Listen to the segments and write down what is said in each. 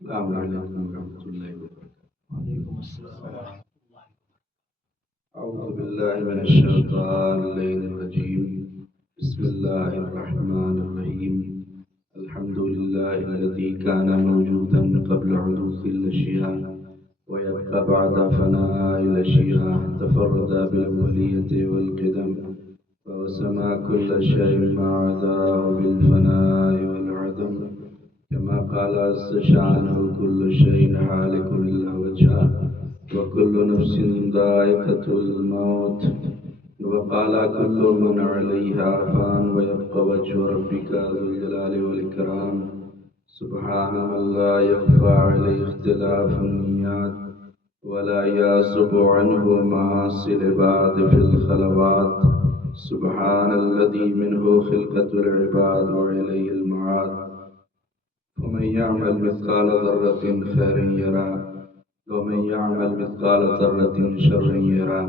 السلام علیکم ورحمۃ اللہ وبرکاتہ۔ وعلیکم السلام۔ اعوذ باللہ من الشیطان الرجیم، بسم اللہ الرحمن الرحیم۔ الحمد للہ الذی کان موجودا قبل حدوث الاشیاء ويبقى بعد فناء الاشیاء، تفرد بالاولیۃ والقدم ووسما كل شيء ما عداه بالفناء والعدم، كما قال عز شانه كل شيء هالك إلا وجهه وكل نفس ذائقة الموت، وقال كل من عليها فان ويبقى وجه ربك ذو الجلال والإكرام، سبحان من لا يخفى عليه اختلاف النيات ولا يعزب عنه معاصي العباد في الخلوات، سبحان الذي منه خلقة العباد وإليه المعاد، ومن يعمل مثقال ذرة خيرا يرى ومن يعمل مثقال ذرة شرا يرى،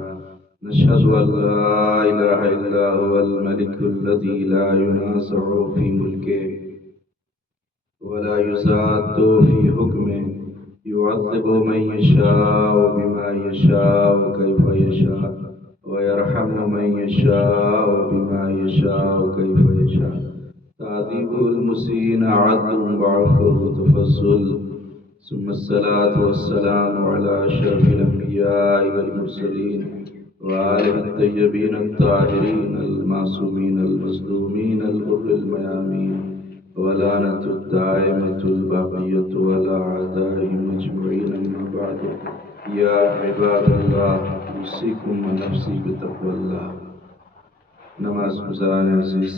نشهد أن لا إله إلا هو الملك الذي لا ينازع في ملكه ولا يزاد في حكمه، يعذب من يشاء بما يشاء كيف يشاء ويرحم من يشاء بما يشاء كيف يشاء، تعذيب المسيء عدل وعفو تفضل، ثم الصلاة والسلام على أشرف الأنبياء والمرسلين وآله الطيبين الطاهرين المعصومين المظلومين الغر الميامين، ولعنة الدائمة الباقية على أعدائهم أجمعين، أما بعد، يا عباد الله أوصيكم ونفسي بتقوى الله۔ نماز گزار عزیز،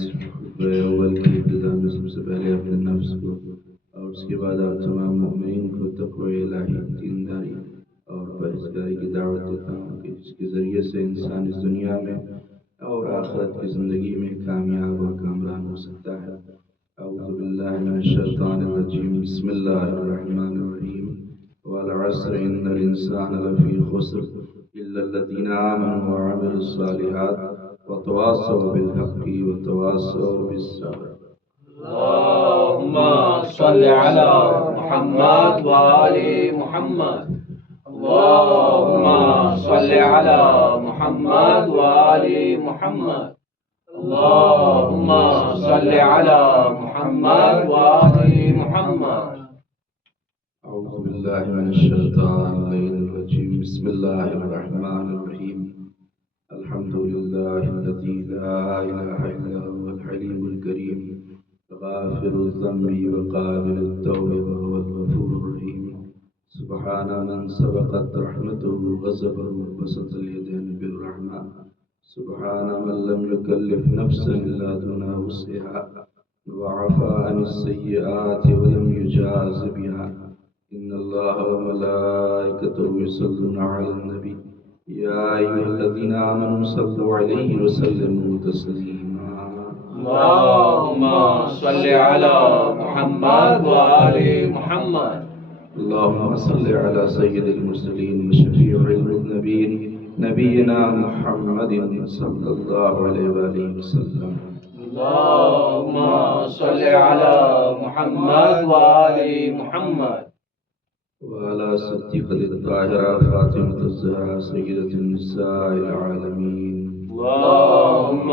اول کی ابتدا میں سب سے پہلے اپنے نفس کو اور اس کے بعد آپ تمام مومنین کو تقوی الہی، دینداری اور پرہیزگاری کی دعوت دیتا ہوں کہ جس کے ذریعے سے انسان اس دنیا میں اور آخرت کی زندگی میں کامیاب اور کامران ہو سکتا ہے۔ اعوذ باللہ من الشیطان الرجیم، بسم اللہ الرحمن الرحیم، والعصر ان الانسان لفی خسر الا الذین آمنوا وعملوا الصالحات وتواصوا بالحق وتواصوا بالصبر۔ اللهم صل على محمد وآل محمد، اللهم صل على محمد وآل محمد، اللهم صل على محمد وآل محمد۔ اعوذ باللہ من الشیطان الرجیم، بسم اللہ الرحمن الرحیم، الحمد للہ الذی لا الہ الا هو الحلیم الکریم، غافر الذنب وقابل التوب وهو الغفور الرحیم، سبحان من سبقت رحمته غضبه وبسط اليدين بالرحمة، سبحان من لم يكلف نفسا إلا دون وسعها وعفى عن السيئات ولم يجاز بها، إن الله وملائكته يصلون على النبي، يا أيها الذين آمنوا صلوا عليه وسلموا تسليما۔ اللهم صل على محمد وآل محمد، اللهم صل على سيد المرسلين وشفيع المذنبين نبينا محمد صلى الله عليه وآله وسلم۔ اللهم صل على محمد وآل محمد، وعلى صديقة الطاهرة فاطمة الزهراء سيدة النساء العالمين۔ اللهم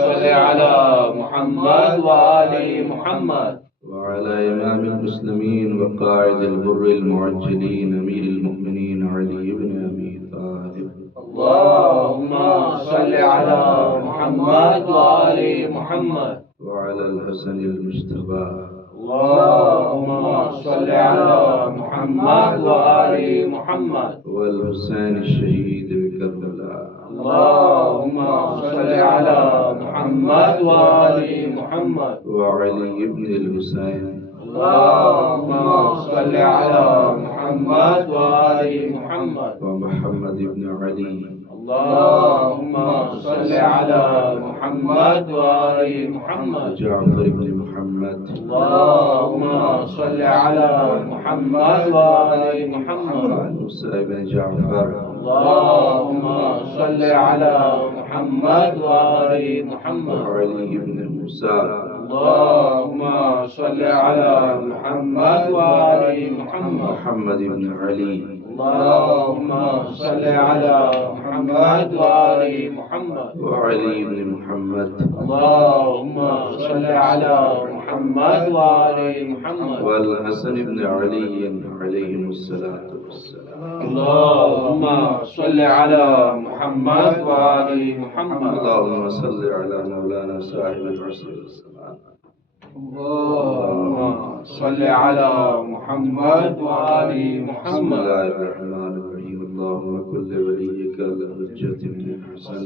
صل على محمد وآل محمد، وعلى إمام المسلمين وقائد الغر المعجلين أمير المؤمنين علي بن أبي طالب۔ اللهم صل على محمد وآل محمد، وعلى الحسن المجتبى، اللهم صل على محمد وآل محمد، والحسين الشهيد بكربلاء، اللهم صل على محمد وآل محمد، وعلي بن الحسين، اللهم صل على محمد وآل محمد، ومحمد بن علي، اللهم صل على محمد وآل محمد، وجعفر بن محمد، اللهم صل على محمد وآل محمد، وموسى بن جعفر، اللهم صل على محمد وآل محمد، وعلي بن موسى، اللهم صل على محمد وآل وآل محمد. محمد بن علي. اللهم صل على محمد وآل محمد. وعلي بن محمد. اللهم صل على محمد وآل محمد. والحسن بن علي عليهم الصلاة والسلام. اللهم صل على محمد وآل محمد. اللهم صل على مولانا صاحب العصر والزمان. اللهم صل على محمد وآل بسم محمد. الله الرحمن الرحيم. اللهم كل وليك الحجة بن الحسن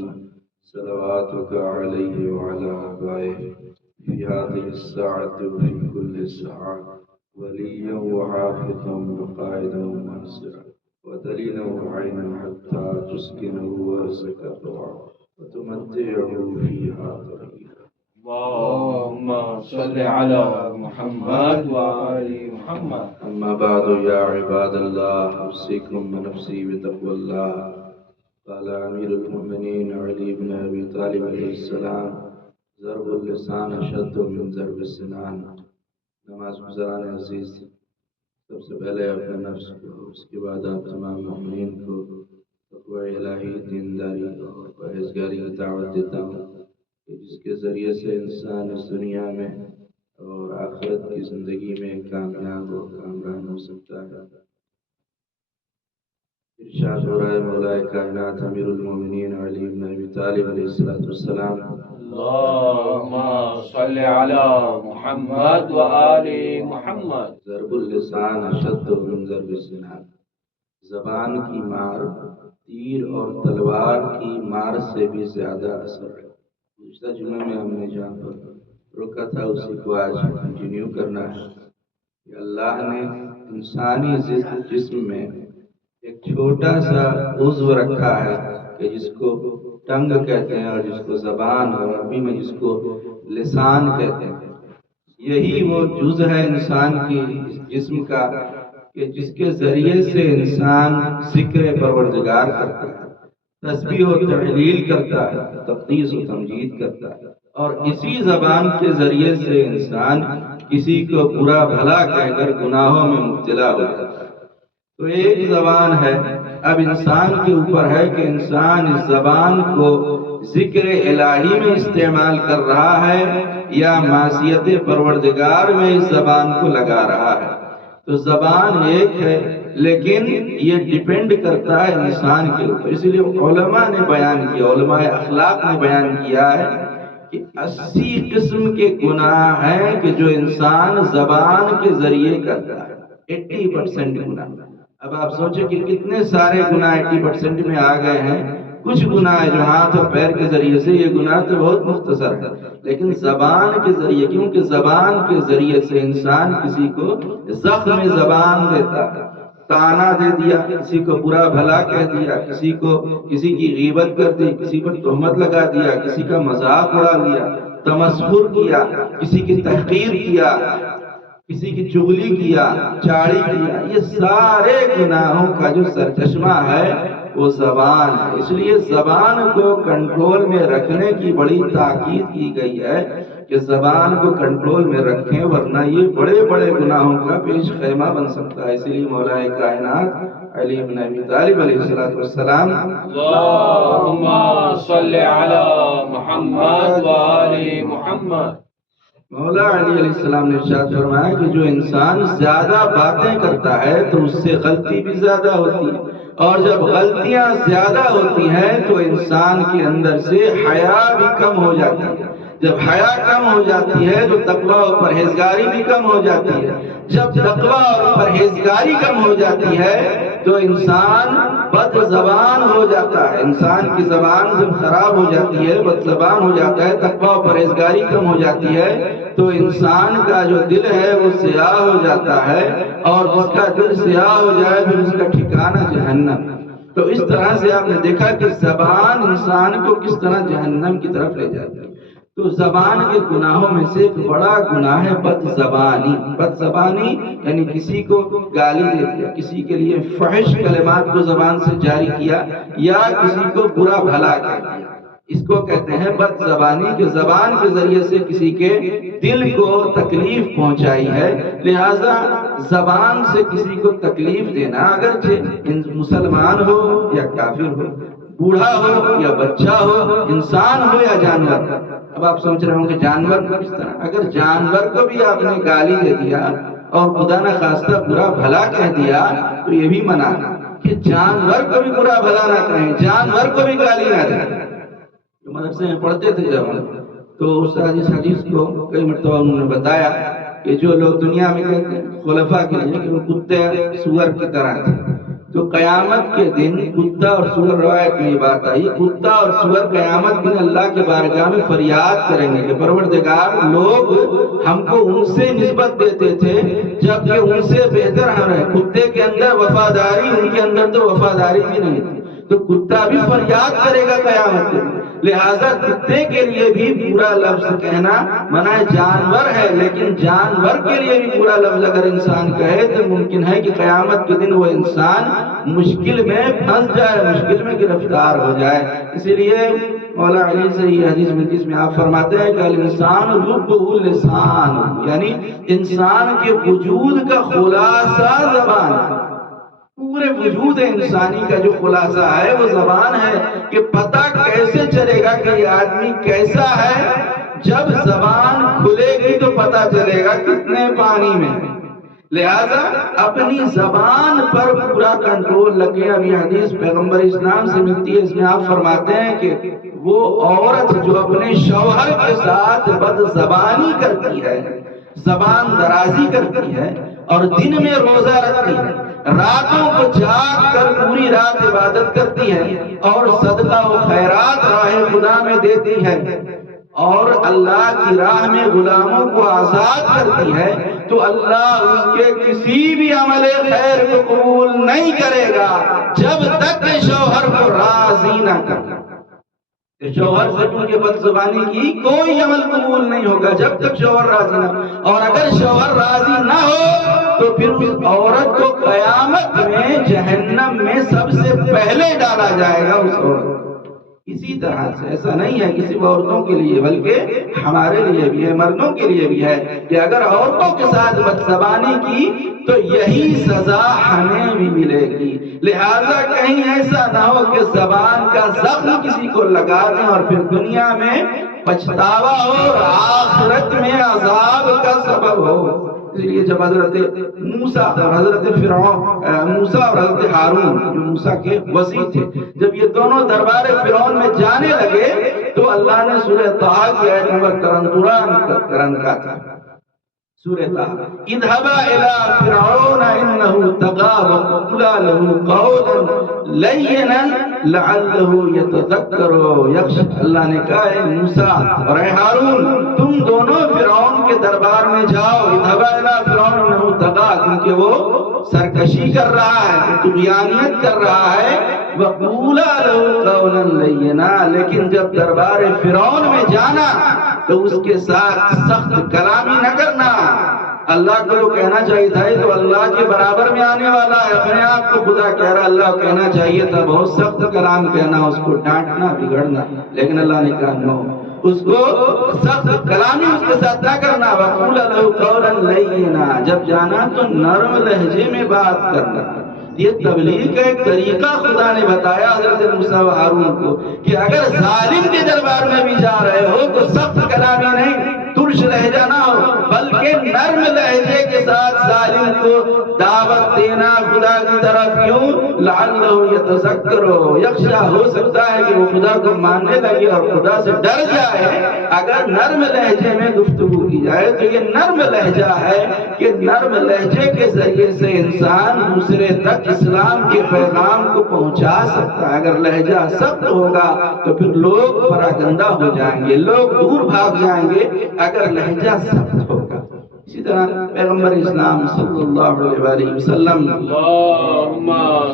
صلواتك عليه وعلى آبائه في هذه الساعة وفي كل ساعة وليا وحافظا وقائدا وناصرا ودليلا وعينا حتى تسكنه ورزقك طوعا وتمتعه فيها طويلا. اللهم صل على محمد وآل محمد. أما بعد يا عباد الله أوصيكم ونفسي بتقوى الله. قال أمير المؤمنين علي بن أبي طالب عليه السلام: ضرب اللسان أشد من ضرب السنان. نماز گزاران عزیز، سب سے پہلے اپنے نفس کو، اس کے بعد آپ تمام مومنین کو تقوی الہی، دینداری اور پرہیزگاری کی دعوت دیتا ہوں کہ جس کے ذریعے سے انسان اس دنیا میں اور آخرت کی زندگی میں کامیاب و کامران ہو سکتا ہے۔ ارشاد ہو رہا ہے مولا کائنات امیر المومنین علی بن ابی طالب علیہ السلام: اللهم صل على محمد وآل محمد. ضرب اللسان اشد من ضرب السنان. زبان کی مار تیر اور تلوار کی مار سے بھی زیادہ اثر ہے۔ گزشتہ جمعہ میں ہم نے جہاں پر روکا تھا اسی کو آج کنٹینیو کرنا ہے کہ اللہ نے انسانی جسم میں ایک چھوٹا سا عضو رکھا ہے کہ جس کو ٹنگ کہتے ہیں اور جس کو زبان، اور عربی میں جس کو لسان کہتے ہیں۔ یہی وہ جز ہے انسان کی جسم کا کہ جس کے ذریعے سے انسان ذکر پروردگار کرتا ہے، تسبیح و تحلیل کرتا ہے، تقدیس و تمجید کرتا ہے، اور اسی زبان کے ذریعے سے انسان کسی کو برا بھلا کہہ کر گناہوں میں مبتلا ہو جاتا ہے۔ تو ایک زبان ہے، اب انسان کے اوپر ہے کہ انسان اس زبان کو ذکر الہی میں استعمال کر رہا ہے یا معصیت پروردگار میں اس زبان کو لگا رہا ہے۔ تو زبان ایک ہے لیکن یہ ڈیپینڈ کرتا ہے انسان کے اوپر۔ اس لیے علماء نے بیان کیا، علماء اخلاق نے بیان کیا ہے کہ 80 قسم کے گناہ ہیں کہ جو انسان زبان کے ذریعے کرتا ہے، 80% گناہ۔ اب آپ سوچیں کہ کتنے سارے گناہ 80% میں آ گئے ہیں۔ کچھ گناہ جو ہاتھ اور پیر کے ذریعے سے، یہ گناہ تو بہت مختصر ہے، لیکن زبان کے ذریعے، کیونکہ زبان کے ذریعے سے انسان کسی کو زخم زبان دیتا ہے، تانا دے دیا، کسی کو برا بھلا کہہ دیا، کسی کی غیبت کر دی، کسی پر تہمت لگا دیا، کسی کا مذاق اڑا دیا، تمسخر کیا، کسی کی تحقیر کیا، کسی کی چغلی کیا، چاڑی کیا۔ یہ سارے گناہوں کا جو سرچشمہ ہے وہ زبان ہے۔ اس لیے زبان کو کنٹرول میں رکھنے کی بڑی تاکید کی گئی ہے کہ زبان کو کنٹرول میں رکھیں، ورنہ یہ بڑے بڑے گناہوں کا پیش خیمہ بن سکتا ہے۔ اس لیے مولا کائنات علی بن ابی طالب علیہ السلام: اللهم صل على محمد وآل محمد. مولا علی علیہ السلام نے ارشاد فرمایا کہ جو انسان زیادہ باتیں کرتا ہے تو اس سے غلطی بھی زیادہ ہوتی ہے، اور جب غلطیاں زیادہ ہوتی ہیں تو انسان کے اندر سے حیا بھی کم ہو جاتی ہے۔ جب حیا کم ہو جاتی ہے تو تقویٰ اور پرہیزگاری بھی کم ہو جاتی ہے۔ جب تقویٰ اور پرہیزگاری کم ہو جاتی ہے تو انسان بد زبان ہو جاتا ہے۔ انسان کی زبان جب خراب ہو جاتی ہے، بد زبان ہو جاتا ہے، تقویٰ اور پرہیزگاری کم ہو جاتی ہے، تو انسان کا جو دل ہے وہ سیاہ ہو جاتا ہے، اور اس کا دل سیاہ ہو جائے پھر اس کا ٹھکانہ جہنم۔ تو اس طرح سے آپ نے دیکھا کہ زبان انسان کو کس طرح جہنم کی طرف لے جاتی ہے۔ تو زبان کے گناہوں میں سے ایک بڑا گناہ ہے بد زبانی۔ بد زبانی یعنی کسی کو گالی دے دیا، کسی کے لیے فحش کلمات کو زبان سے جاری کیا، یا کسی کو برا بھلا کہہ دیا۔ اس کو کہتے ہیں بد زبانی، کہ زبان کے ذریعے سے کسی کے دل کو تکلیف پہنچائی ہے۔ لہذا زبان سے کسی کو تکلیف دینا، اگرچہ مسلمان ہو یا کافر ہو، بوڑھا ہو یا بچہ ہو، انسان ہو یا جانور۔ اب آپ سمجھ رہے ہوں کہ جانور کو کس طرح، اگر جانور کو بھی آپ نے گالی دے دیا اور خدا نہ خواستہ برا بھلا کہہ دیا تو یہ بھی منع ہے کہ جانور کو بھی برا بھلا نہ کہیں، جانور کو بھی گالی نہ دیں۔ تو مدرسے میں پڑھتے تھے جب ہم، تو استاد اس حدیث کو کئی مرتبہ انہوں نے بتایا کہ جو لوگ دنیا میں کہتے ہیں خلفاء کے لیے کہ وہ کتے سور کی طرح تھے، تو قیامت کے دن کتا اور سور، روایت میں یہ بات آئی، کتا اور سور قیامت کے دن اللہ کے بارگاہ میں فریاد کریں گے کہ پروردگار، لوگ ہم کو ان سے نسبت دیتے تھے جبکہ ان سے بہتر ہم رہے۔ کتے کے اندر وفاداری، ان کے اندر تو وفاداری بھی نہیں تھی، تو کتا بھی فریاد کرے گا قیامت کے دن۔ لہذا کتے کے لیے بھی برا لفظ کہنا منع ہے، جانور ہے لیکن جانور کے لیے بھی برا لفظ اگر انسان کہے تو ممکن ہے کہ قیامت کے دن وہ انسان مشکل میں پھنس جائے، مشکل میں گرفتار ہو جائے۔ اسی لیے مولا علی سے یہ حدیث میں جس میں آپ فرماتے ہیں کہ الانسان لبہ اللسان، یعنی انسان کے وجود کا خلاصہ زبان ہے، پورے وجود انسانی کا جو خلاصہ ہے وہ زبان ہے۔ کہ پتہ کیسے چلے گا کہ یہ آدمی کیسا ہے؟ جب زبان کھلے گی تو پتہ چلے گا کتنے پانی میں۔ لہذا اپنی زبان پر پورا کنٹرول رکھیں۔ اب یہ حدیث پیغمبر اسلام سے ملتی ہے، اس میں آپ فرماتے ہیں کہ وہ عورت جو اپنے شوہر کے ساتھ بد زبانی کرتی ہے، زبان درازی کرتی ہے اور دن میں روزہ رکھتی ہے، راتوں کو جاگ کر پوری رات عبادت کرتی ہے اور صدقہ و خیرات راہ خدا میں دیتی ہے اور اللہ کی راہ میں غلاموں کو آزاد کرتی ہے، تو اللہ اس کے کسی بھی عمل خیر کو قبول نہیں کرے گا جب تک کہ شوہر کو راضی نہ کرے۔ شوہر سے کیونکہ بد زبانی کی کوئی عمل قبول نہیں ہوگا جب تک شوہر راضی نہ ہو، اور اگر شوہر راضی نہ ہو تو پھر اس عورت کو قیامت میں جہنم میں سب سے پہلے ڈالا جائے گا اس عورت۔ اسی طرح سے ایسا نہیں ہے کہ صرف عورتوں کے لیے بلکہ ہمارے لیے بھی ہے، مردوں کے لیے بھی ہے کہ اگر عورتوں کے ساتھ بدزبانی کی تو یہی سزا ہمیں بھی ملے گی۔ لہذا کہیں ایسا نہ ہو کہ زبان کا زخم کسی کو لگا دیں اور پھر دنیا میں پچھتاوا ہو اور آخرت میں عذاب کا سبب ہو۔ اس لیے جب حضرت موسیٰ اور حضرت موسیٰ اور حضرت ہارون جو موسیٰ کے وزیر تھے، جب یہ دونوں دربار فرعون میں جانے لگے تو اللہ نے سورہ طٰہٰ کی آیت نمبر 33 کا تھا، سورہ طٰہٰ، اذهبا الى فرعون انه طغى وقولا له قولا لینا لعله يتذکر یخشی۔ اللہ نے کہا ہے موسیٰ اور اے ہارون تم دونوں فرعون کے دربار میں جاؤ، اذهبا الى فرعون انه طغى، کیونکہ وہ سرکشی کر رہا ہے، طغیانیت کر رہا ہے، وقولا له قولا لینا، لیکن جب دربار فرعون میں جانا تو اس کے ساتھ سخت کلامی نہ کرنا۔ اللہ کو تو کہنا چاہیے تھا یہ تو اللہ کے برابر میں آنے والا ہے، اپنے آپ کو خدا کہہ رہا، اللہ کو کہنا چاہیے تھا بہت سخت کلام کہنا، اس کو ڈانٹنا بگڑنا، لیکن اللہ نے کہا نو، اس کو سخت کلامی اس کے ساتھ نہ کرنا۔ وَقُولَ لَهُ قَوْلًا لَيِّنًا، جب جانا تو نرم لہجے میں بات کرنا۔ یہ تبلیغ کا ایک طریقہ خدا نے بتایا حضرت موسیٰ و ہارون کو کہ اگر ظالم کے دربار میں بھی جا رہے ہو تو سخت کلامی نہیں، ترش لہجہ نہ ہو، بلکہ نرم لہجے کے ساتھ ظالم کو دعوت دینا خدا کی طرف۔ کیوں؟ لعلہ یتذکر یخشی، ہو سکتا ہے کہ وہ خدا کو ماننے لگے اور خدا سے ڈر جائے۔ اگر نرم لہجے میں گفتگو کی جائے تو یہ نرم لہجہ ہے کہ نرم لہجے کے ذریعے سے انسان دوسرے تک اسلام کے پیغام کو پہنچا سکتا ہے۔ اگر لہجہ سخت ہوگا تو پھر لوگ پراگندہ ہو جائیں گے، لوگ دور بھاگ جائیں گے اگر لہجہ سخت ہوگا۔ اسی طرح پیغمبر اسلام صلی اللہ علیہ وآلہ وسلم اللہم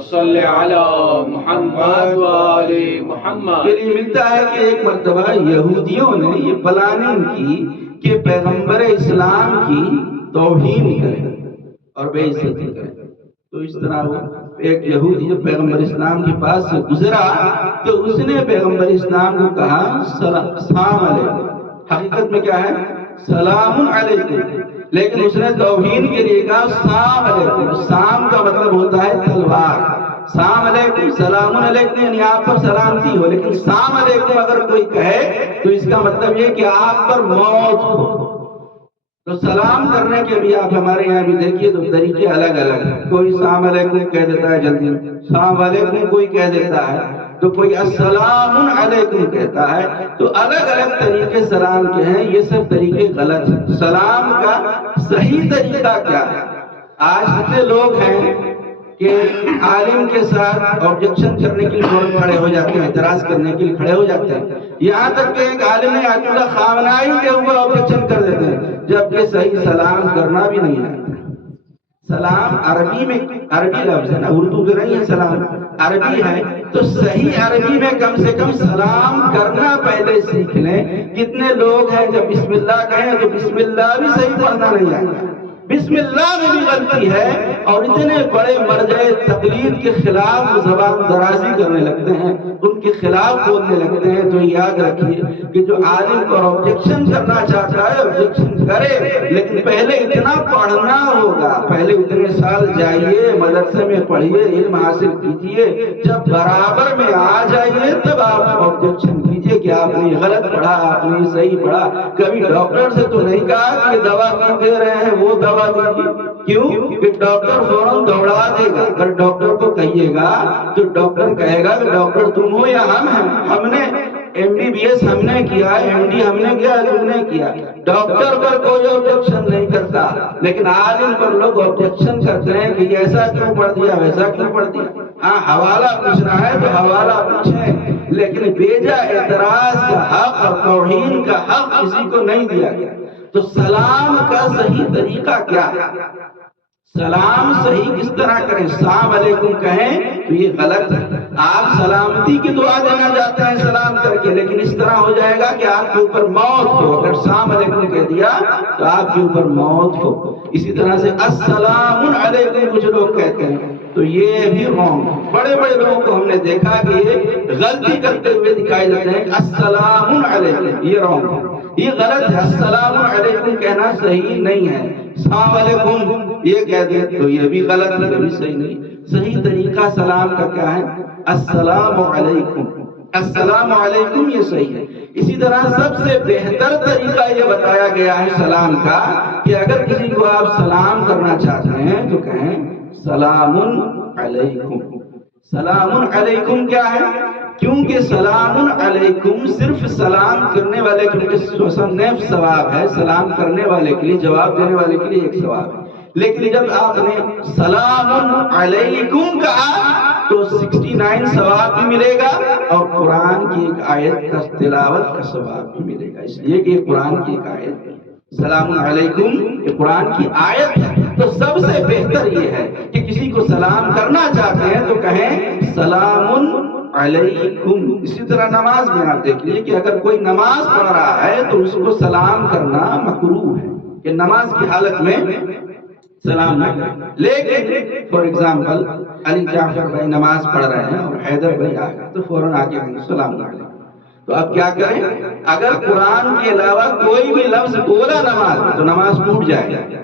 صلی علی محمد و آل محمد کے لیے ملتا ہے کہ ایک مرتبہ یہودیوں نے یہ پلاننگ کی کہ پیغمبر اسلام کی توہین کریں اور بے عزتی کریں۔ تو اس طرح وہ ایک یہودی جب پیغمبر اسلام کے پاس سے گزرا تو اس نے پیغمبر اسلام کو کہا سلام علیکم، حقیقت میں کیا ہے سلام علیکم، لیکن اس نے توہین کے لیے کہا سلام علیکم۔ سام کا مطلب ہوتا ہے تلوار، سلام علیکم سلام علیکم یعنی آپ پر سلامتی ہو، لیکن سلام علیکم اگر کوئی کہے تو اس کا مطلب یہ کہ آپ پر موت ہو۔ تو سلام کرنے کے بھی آپ ہمارے یہاں بھی دیکھیے تو طریقے الگ الگ ہیں، کوئی السلام علیکم کہہ دیتا ہے جلدی، السلام علیکم کوئی کہہ دیتا ہے، تو کوئی السلام علیکم کہتا ہے، تو الگ الگ طریقے سلام کے ہیں، یہ سب طریقے غلط ہیں۔ سلام کا صحیح طریقہ کیا ہے؟ آج کتنے لوگ ہیں کہ عالم کے ساتھ آبجیکشن کرنے کے لیے فوراً کھڑے ہو جاتے ہیں، اعتراض کرنے کے لیے کھڑے ہو جاتے ہیں، یہاں تک کہ ایک عالم نے آیت اللہ خامنائی کے اوپر آبجیکشن کر دیتے ہیں، جبکہ صحیح سلام کرنا بھی نہیں آتا۔ سلام عربی میں عربی لفظ ہے نا، اردو تو نہیں ہے، سلام عربی ہے، تو صحیح عربی میں کم سے کم سلام کرنا پہلے سیکھ لیں۔ کتنے لوگ ہیں جب بسم اللہ کہیں تو بسم اللہ بھی صحیح پڑھنا نہیں آتا، بسم اللہ میں بھی غلطی ہے، اور اتنے بڑے مرجع تقلید کے خلاف زبان درازی کرنے لگتے ہیں، ان کے خلاف بولنے لگتے ہیں۔ تو یاد رکھیے کہ جو عالم پر آبجیکشن کرنا چاہتا ہے آبجیکشن کرے، لیکن پہلے اتنا پڑھنا ہوگا، پہلے اتنے سال جائیے مدرسے میں پڑھیے، علم حاصل کیجیے، جب برابر میں آ جائیے تب آپ آبجیکشن کیجیے کہ آپ نے غلط پڑھا، آپ نے صحیح پڑھا۔ کبھی ڈاکٹر سے تو نہیں کہا کہ یہ دوا کیوں دے رہے ہیں، وہ دوا دیجیے، کیوں کہ ڈاکٹر فوراً دوڑا دے گا۔ اگر ڈاکٹر کو کہیے گا تو ڈاکٹر کہے گا کہ ڈاکٹر تم ہو یا ہم ہیں، ہم نے MBBS ہم نے کیا، MD ہم نے کیا، تم نے کیا۔ ڈاکٹر پر کوئی آبجیکشن نہیں کرتا، لیکن عالم پر لوگ آبجیکشن کرتے ہیں کہ ایسا کیوں پڑھ دیا، ویسا کیوں پڑھ دیا۔ ہاں حوالہ پوچھنا ہے تو حوالہ پوچھیں، لیکن بیجا اعتراض کا حق اور توہین کا حق کسی کو نہیں دیا گیا۔ تو سلام کا صحیح طریقہ کیا ہے؟ سلام صحیح کس طرح کریں؟ السلام علیکم کہیں تو یہ غلط ہے۔ آپ سلامتی کی دعا دینا چاہتے ہیں سلام کر کے، لیکن اس طرح ہو جائے گا کہ آپ کے اوپر موت ہو۔ اگر السلام علیکم کہہ دیا تو آپ کے اوپر موت ہو۔ اسی طرح سے السلام علیکم کچھ لوگ کہتے ہیں تو یہ بھی رونگ۔ بڑے بڑے لوگوں کو ہم نے دیکھا کہ یہ غلطی کرتے ہوئے دکھائی دیتے ہیں کہ السلام علیکم، یہ رونگ ہے، یہ غلط ہے۔ السلام علیکم کہنا صحیح نہیں ہے، السلام علیکم یہ کہہ دے تو یہ بھی غلط ہے، یہ بھی صحیح نہیں۔ صحیح طریقہ سلام کا کیا ہے؟ السلام علیکم، السلام علیکم یہ صحیح ہے۔ اسی طرح سب سے بہتر طریقہ یہ بتایا گیا ہے سلام کا کہ اگر کسی کو آپ سلام کرنا چاہتے ہیں تو کہیں سلام علیکم۔ سلام علیکم کیا ہے؟ کیونکہ سلام علیکم صرف سلام کرنے والے کے لیے ثواب ہے، سلام کرنے والے کے لیے، جواب دینے والے کے لیے ایک ثواب ہے، لیکن جب آپ نے سلام علیکم کہا تو 69 ثواب بھی ملے گا اور قرآن کی ایک آیت کا تلاوت کا ثواب بھی ملے گا، اس لیے کہ قرآن کی ایک آیت ہے۔ سلام علیکم یہ قرآن کی آیت ہے، تو سب سے بہتر یہ ہے کہ کسی کو سلام کرنا چاہتے ہیں تو کہیں سلام علیکم۔ اسی طرح نماز میں آپ دیکھیے کہ اگر کوئی نماز پڑھ رہا ہے تو اس کو سلام کرنا مکروہ ہے کہ نماز کی حالت میں سلام نہ کریں۔ لیکن فار ایگزامپل علی جعفر بھائی نماز پڑھ رہے ہیں اور حیدر بھائی آ گئے تو فوراً آگے سلام علیکم، تو اب کیا کریں؟ اگر قرآن کے علاوہ کوئی بھی لفظ بولا نماز میں تو نماز ٹوٹ جائے گی۔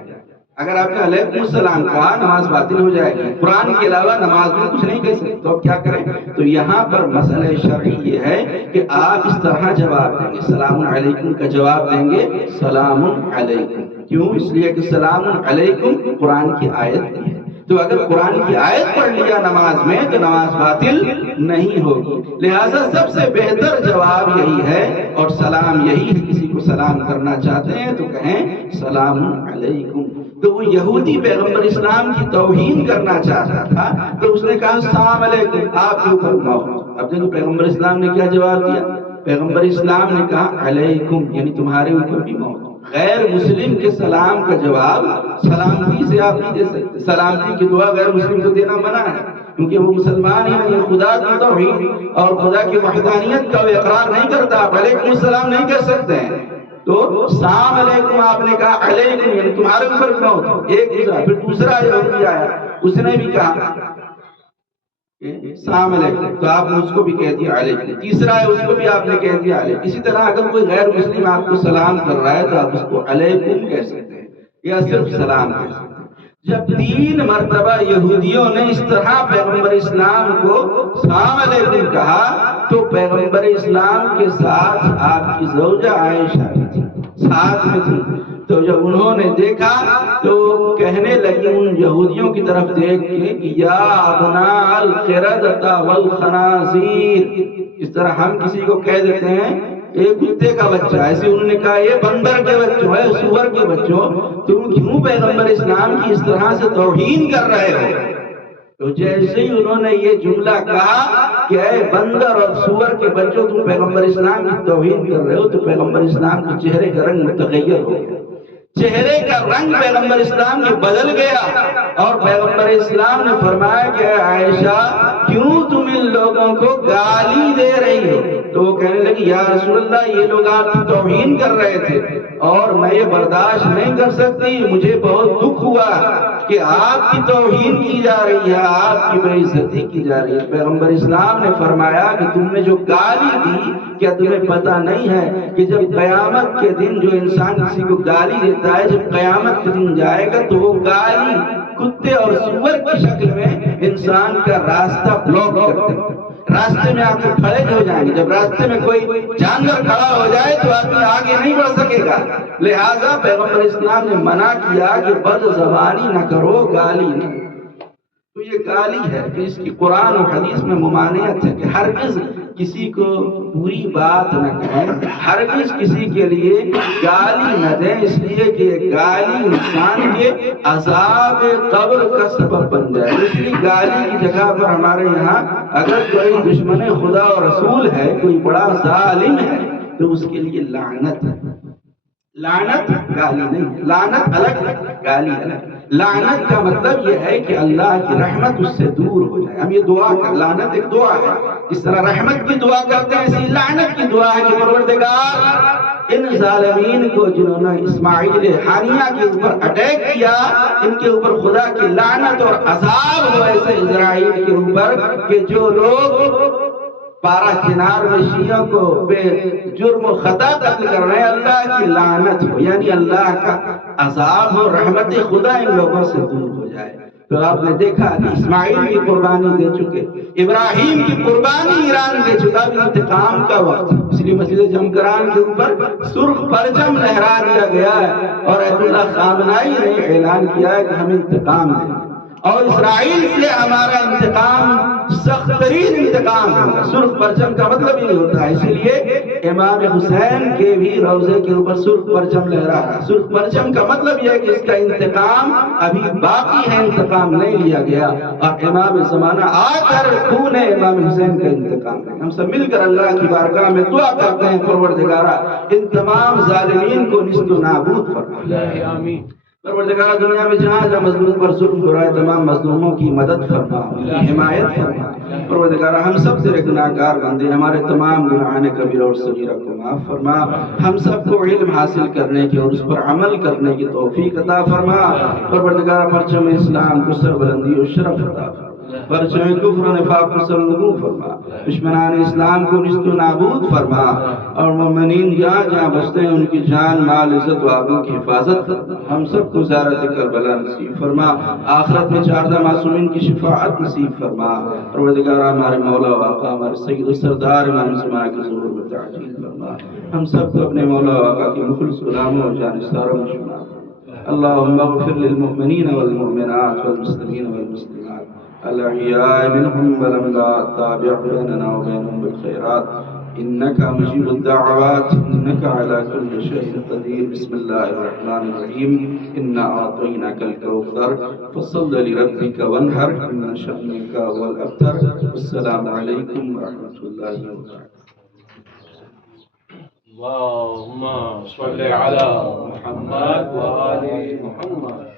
اگر آپ نے علیکم السلام کہا نماز باطل ہو جائے گی، قرآن کے علاوہ نماز میں کچھ نہیں کہہ سکتے، تو اب کیا کریں؟ تو یہاں پر مسئلہ شرعی یہ ہے کہ آپ اس طرح جواب دیں گے، سلام علیکم کا جواب دیں گے سلام علیکم۔ کیوں؟ اس لیے کہ سلام علیکم قرآن کی آیت کی ہے، تو اگر قرآن کی آیت پڑھ لیا نماز میں تو نماز باطل نہیں ہوگی۔ لہٰذا سب سے بہتر جواب یہی ہے اور سلام یہی ہے، کسی کو سلام کرنا چاہتے ہیں تو کہیں سلام علیکم۔ تو وہ یہودی پیغمبر اسلام کی توہین کرنا چاہتا تھا تو اس نے کہا السلام علیکم، آپ کے اوپر موت۔ اب دیکھو پیغمبر اسلام نے کیا جواب دیا؟ پیغمبر اسلام نے کہا علیکم یعنی تمہارے اوپر بھی موت۔ غیر مسلم کے سلام کا جواب سلامتی سے آپ نہیں دے سکتے، سلامتی کی دعا غیر مسلم کو دینا منع ہے، کیونکہ وہ مسلمان ہی نہیں، خدا کی توحید اور خدا کی وحدانیت کا وہ اقرار نہیں کرتا، آپ علیکم السلام نہیں کہہ سکتے ہیں۔ تو السلام علیکم آپ نے کہا علیکم، یعنی تمہارے اوپر کیوں ہوتا، ایک گزرا، پھر دوسرا یہودی آیا اس نے بھی کہا السلام علیکم، تو آپ نے اس کو بھی کہہ دیا علیکم، تیسرا ہے اس کو بھی آپ نے کہہ دیا علیکم۔ اسی طرح اگر کوئی غیر مسلم آپ کو سلام کر رہا ہے تو آپ اس کو علیکم کہہ سکتے ہیں یا صرف سلام کہہ سکتے ہیں۔ جب 3 مرتبہ یہودیوں نے اس طرح پیغمبر اسلام کو السلام علیکم کہا تو پیغمبر اسلام کے ساتھ آپ کی زوجہ عائشہ بھی تھی، ساتھ میں تھی، تو جب انہوں نے دیکھا تو کہنے لگی ان یہودیوں کی طرف دیکھ کے کہ یا ابناء القردۃ والخنازیر، اس طرح ہم کسی کو کہہ دیتے ہیں ایک کتے کا بچہ، ایسے انہوں نے کہا یہ بندر کے بچوں ہے، سور کے بچوں، تم کیوں پیغمبر اسلام کی اس طرح سے توہین کر رہے ہو؟ تو جیسے ہی انہوں نے یہ جملہ کہا کہ اے بندر اور سور کے بچوں تم پیغمبر اسلام کی توہین کر رہے ہو، تو پیغمبر اسلام کے چہرے کا رنگ متغیر ہو گیا، چہرے کا رنگ پیغمبر اسلام کے بدل گیا، اور پیغمبر اسلام نے فرمایا کہ اے عائشہ کیوں تم ان لوگوں کو گالی دے رہی ہو؟ تو وہ کہنے لگی یا رسول اللہ یہ لوگ آپ کی توہین کر رہے تھے اور میں یہ برداشت نہیں کر سکتی، مجھے بہت دکھ ہوا کہ آپ کی توہین کی جا رہی ہے، آپ کی بے عزتی کی جا رہی ہے۔ پیغمبر اسلام نے فرمایا کہ تم نے جو گالی دی کیا تمہیں پتہ نہیں ہے کہ جب قیامت کے دن جو انسان کسی کو گالی دیتا ہے، جب قیامت کے دن جائے گا تو وہ گالی کتے اور سور کی شکل میں انسان کا راستہ بلاک کرتے ہیں، راستے میں آپ کو کھڑے ہو جائیں گے، جب راستے میں کوئی جانور کھڑا ہو جائے تو آدمی آگے نہیں بڑھ سکے گا، لہٰذا پیغمبر اسلام نے منع کیا کہ بد زبانی نہ کرو، گالی نہ۔ تو یہ گالی ہے کہ اس کی قرآن و حدیث میں ممانعت ہے کہ ہرگز کسی کو بری بات نہ کہیں، ہرگز کسی کے لیے گالی نہ دیں، اس لیے کہ گالی انسان کے عذاب قبر کا سبب بن جائے۔ اس لیے گالی کی جگہ پر ہمارے یہاں اگر کوئی دشمن خدا و رسول ہے، کوئی بڑا ظالم ہے تو اس کے لیے لعنت ہے، لعنت گالی نہیں، لعنت الگ ہے، گالی الگ۔ لعنت کا مطلب یہ ہے کہ اللہ کی رحمت اس سے دور ہو جائے، ہم یہ دعا کر، لعنت ایک دعا ہے، اس طرح رحمت کی دعا کرتے ہیں اسی لعنت کی دعا ہے کہ پروردگار ان ظالمین کو جنہوں نے اسماعیل حانیہ کے اوپر اٹیک کیا، ان کے اوپر خدا کی لعنت اور عذاب ہو ایسے اسرائیل کے اوپر کہ جو لوگ پارا چنار میں شیعوں کو بے جرم و خطا قتل کر رہے ہیں، اللہ کی لعنت ہو، یعنی اللہ کا عذاب ہو، رحمت خدا ان لوگوں سے دور ہو جائے۔ تو آپ نے دیکھا کہ اسماعیل کی قربانی دے چکے، ابراہیم کی قربانی ایران دے چکا، اب انتقام کا وقت، اس لیے مسجد جمکران کے اوپر سرخ پرچم لہرا دیا گیا ہے اور ایت اللہ خامنائی نے اعلان کیا ہے کہ ہم انتقام دیں اور اسرائیل سے ہمارا انتقام سخت ترین انتقام ہوگا۔ سرخ پرچم کا مطلب یہ ہوتا ہے، اسی لیے امام حسین کے بھی روضے کے اوپر سرخ پرچم لہرا رہا ہے۔ سرخ پرچم کا مطلب یہ ہے کہ اس کا انتقام ابھی باقی ہے، انتقام نہیں لیا گیا، اور امام زمانہ آ کر خون امام حسین کا انتقام ہے۔ ہم سب مل کر اللہ کی بارگاہ میں دعا کرتے ہیں پروردگارا ان تمام ظالمین کو نیست و نابود فرما، آمین۔ پروردگار دنیا میں جہاں جہاں مظلوم پر ظلم ہو رہا ہے تمام مظلوموں کی مدد فرما، ان کی حمایت فرما۔ پروردگار ہم سب تیرے گناہگار بندے، ہمارے تمام گناہان کبیرہ اور صغیرہ کو معاف فرما، ہم سب کو علم حاصل کرنے کی اور اس پر عمل کرنے کی توفیق عطا فرما۔ پروردگار پرچم اسلام کو سربلندی و شرف عطا فرما، پرچم کفر و نفاق کو سرنگوں فرما، دشمنان اسلام کو نیست و نابود فرما، اور مومنین جہاں جہاں بستے ہیں ان کی جان مال عزت و آبرو کی حفاظت فرما۔ ہم سب کو زیارت کربلا نصیب فرما، آخرت میں 14 معصومین کی شفاعت نصیب فرما۔ پروردگار ہمارے مولا و آقا ہمارے سید و سردار امام زمانہ کے ظہور میں تعجیل فرما، ہم سب کو اپنے مولا و آقا کے مخلص غلاموں اور جانشداروں میں شمار فرما۔ اللهم اغفر للمؤمنين والمؤمنات والمسلمين والمسلمات الأحياء منهم والأموات، تابع بيننا وبينهم بالخيرات إنك مجيب الدعوات إنك على كل شيء قدير۔ بسم الله الرحمن الرحيم، إنا أعطيناك الكوثر فصل لربك وانحر إن شأنك هو الأبتر۔ السلام عليكم ورحمة الله وبركاته۔ اللهم صل على محمد وآل محمد۔